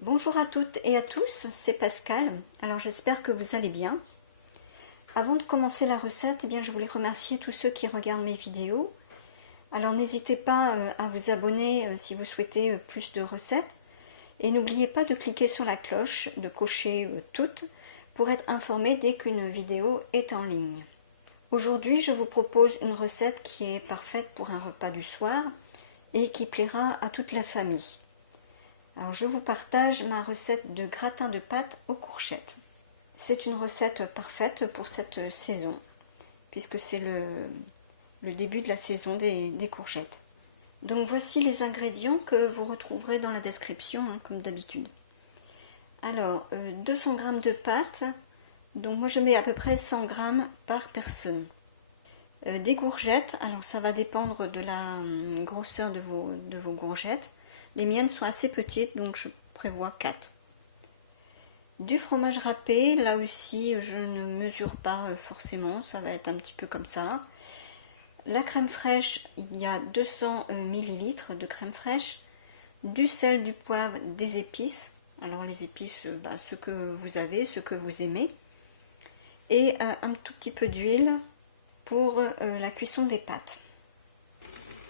Bonjour à toutes et à tous, c'est Pascal. Alors j'espère que vous allez bien. Avant de commencer la recette, je voulais remercier tous ceux qui regardent mes vidéos. Alors n'hésitez pas à vous abonner si vous souhaitez plus de recettes. Et n'oubliez pas de cliquer sur la cloche, de cocher toutes pour être informé dès qu'une vidéo est en ligne. Aujourd'hui, je vous propose une recette qui est parfaite pour un repas du soir et qui plaira à toute la famille. Alors je vous partage ma recette de gratin de pâtes aux courgettes. C'est une recette parfaite pour cette saison, puisque c'est le début de la saison des courgettes. Donc voici les ingrédients que vous retrouverez dans la description, comme d'habitude. Alors, 200 g de pâtes, donc moi je mets à peu près 100 g par personne. Des courgettes, alors ça va dépendre de la grosseur de vos courgettes. Les miennes sont assez petites, donc je prévois 4. Du fromage râpé, là aussi je ne mesure pas forcément, ça va être un petit peu comme ça. La crème fraîche, il y a 200 ml de crème fraîche. Du sel, du poivre, des épices. Alors les épices, ce que vous avez, ce que vous aimez. Et un tout petit peu d'huile pour la cuisson des pâtes.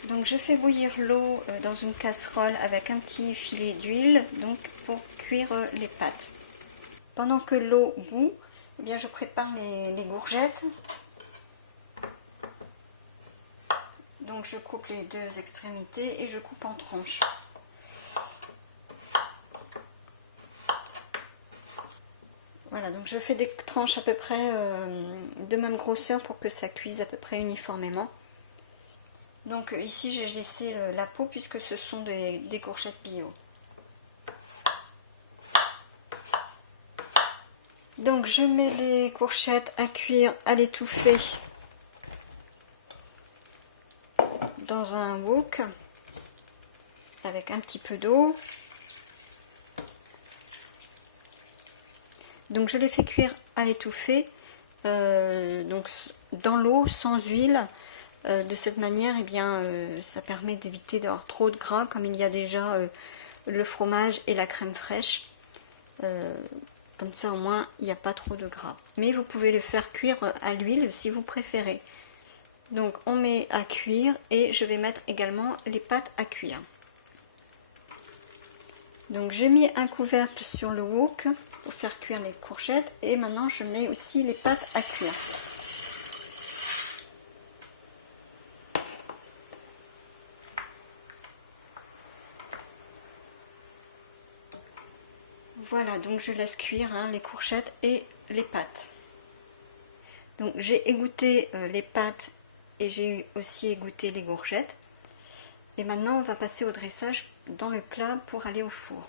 Donc je fais bouillir l'eau dans une casserole avec un petit filet d'huile donc pour cuire les pâtes. Pendant que l'eau bout, je prépare les courgettes. Donc je coupe les deux extrémités et je coupe en tranches. Voilà, donc je fais des tranches à peu près de même grosseur pour que ça cuise à peu près uniformément. Donc ici j'ai laissé la peau puisque ce sont des courgettes bio. Donc je mets les courgettes à cuire à l'étouffée dans un wok avec un petit peu d'eau. Donc je les fais cuire à l'étouffée, donc dans l'eau sans huile. De cette manière, ça permet d'éviter d'avoir trop de gras, comme il y a déjà le fromage et la crème fraîche. Comme ça, au moins, il n'y a pas trop de gras. Mais vous pouvez le faire cuire à l'huile si vous préférez. Donc, on met à cuire et je vais mettre également les pâtes à cuire. Donc, j'ai mis un couvercle sur le wok pour faire cuire les courgettes. Et maintenant, je mets aussi les pâtes à cuire. Voilà, donc je laisse cuire les courgettes et les pâtes. Donc j'ai égoutté les pâtes et j'ai aussi égoutté les courgettes. Et maintenant on va passer au dressage dans le plat pour aller au four.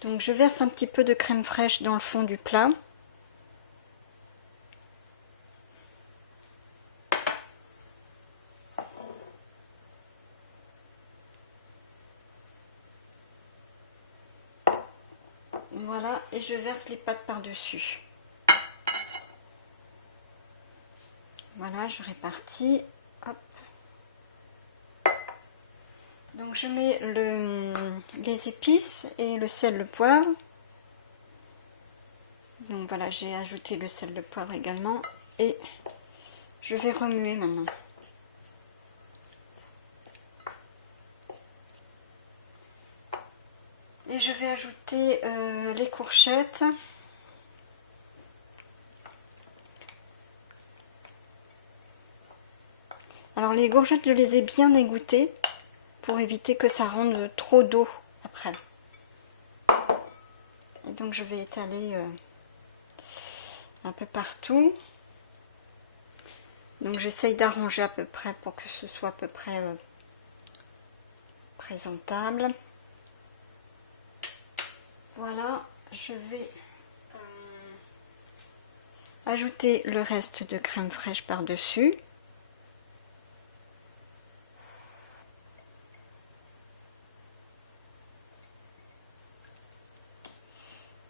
Donc je verse un petit peu de crème fraîche dans le fond du plat. Voilà, et je verse les pâtes par-dessus. Voilà, je répartis. Hop. Donc je mets les épices et le sel, le poivre. Donc voilà, j'ai ajouté le sel, le poivre également. Et je vais remuer maintenant. Et je vais ajouter les courgettes. Alors les courgettes, je les ai bien égouttées pour éviter que ça rende trop d'eau après. Et donc je vais étaler un peu partout. Donc j'essaye d'arranger à peu près pour que ce soit à peu près présentable. Voilà, je vais ajouter le reste de crème fraîche par-dessus.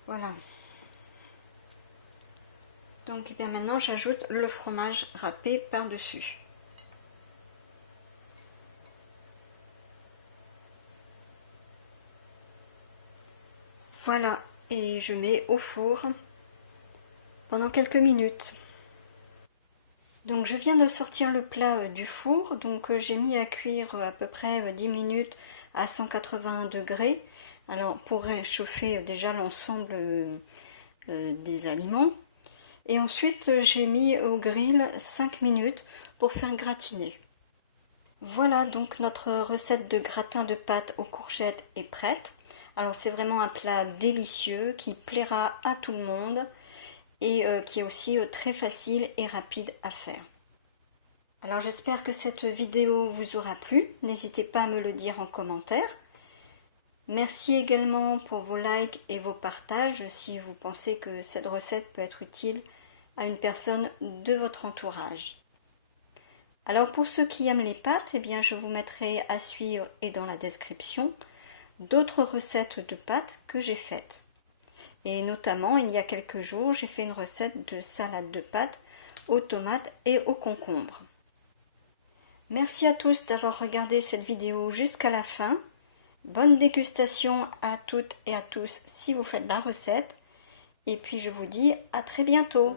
Voilà. Donc maintenant j'ajoute le fromage râpé par-dessus. Voilà, et je mets au four pendant quelques minutes. Donc je viens de sortir le plat du four, donc j'ai mis à cuire à peu près 10 minutes à 180 degrés. Alors pour réchauffer déjà l'ensemble des aliments. Et ensuite j'ai mis au grill 5 minutes pour faire gratiner. Voilà, donc notre recette de gratin de pâtes aux courgettes est prête. Alors c'est vraiment un plat délicieux qui plaira à tout le monde et qui est aussi très facile et rapide à faire. Alors j'espère que cette vidéo vous aura plu. N'hésitez pas à me le dire en commentaire. Merci également pour vos likes et vos partages si vous pensez que cette recette peut être utile à une personne de votre entourage. Alors pour ceux qui aiment les pâtes, eh bien je vous mettrai à suivre et dans la description d'autres recettes de pâtes que j'ai faites. Et notamment, il y a quelques jours, j'ai fait une recette de salade de pâtes aux tomates et aux concombres. Merci à tous d'avoir regardé cette vidéo jusqu'à la fin. Bonne dégustation à toutes et à tous si vous faites la recette. Et puis je vous dis à très bientôt.